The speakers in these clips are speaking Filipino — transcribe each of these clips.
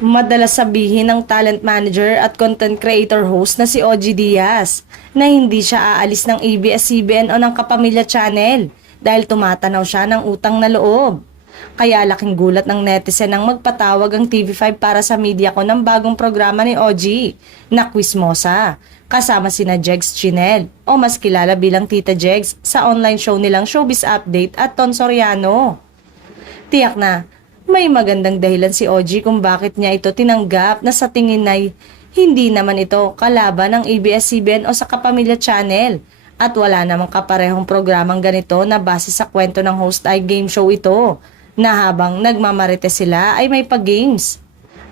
Madalas sabihin ng talent manager at content creator host na si OG Diaz na hindi siya aalis ng ABS-CBN o ng Kapamilya Channel dahil tumatanaw siya ng utang na loob. Kaya laking gulat ng netizen nang magpatawag ang TV5 para sa media ko ng bagong programa ni OG na Quizmosa kasama sina Jegs Chinel o mas kilala bilang Tita Jegs sa online show nilang Showbiz Update at Ton Soriano. Tiyak na may magandang dahilan si OG kung bakit niya ito tinanggap na sa tingin ay hindi naman ito kalaban ng ABS-CBN o sa Kapamilya Channel at wala namang kaparehong programang ganito na base sa kwento ng host ay game show ito na habang nagmamarite sila ay may pag-games.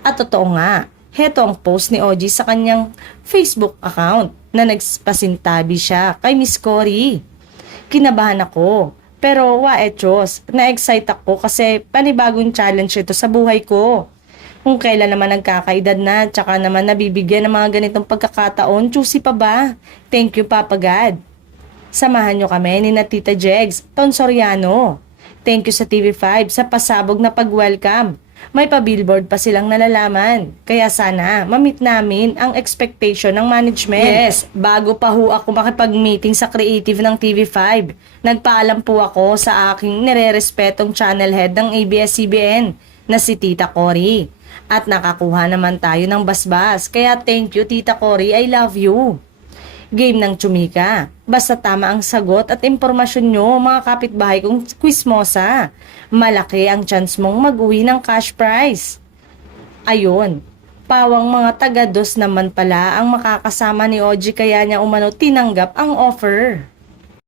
At totoo nga, heto ang post ni OG sa kanyang Facebook account na nagpasintabi siya kay Miss Cory. Kinabahan ako. Pero Diyos, na-excite ako kasi panibagong challenge ito sa buhay ko. Kung kailan naman nagkakaedad na, tsaka naman nabibigyan ng mga ganitong pagkakataon, juicy pa ba? Thank you, Papa God. Samahan nyo kami ni na Tita Jegs, Ton Soriano. Thank you sa TV5 sa pasabog na pag-welcome. May pa-billboard pa silang nalalaman. Kaya sana, ma-meet namin ang expectation ng management. Yes, bago pa ho ako makipag-meeting sa creative ng TV5, nagpaalam po ako sa aking nire-respetong channel head ng ABS-CBN na si Tita Cory. At nakakuha naman tayo ng basbas. Kaya thank you, Tita Cory, I love you. Game ng tsumika. Basta tama ang sagot at impormasyon nyo, mga kapitbahay kong Quizmosa. Malaki ang chance mong mag-uwi ng cash prize. Ayun, pawang mga taga-dos naman pala ang makakasama ni OG kaya niya umano tinanggap ang offer.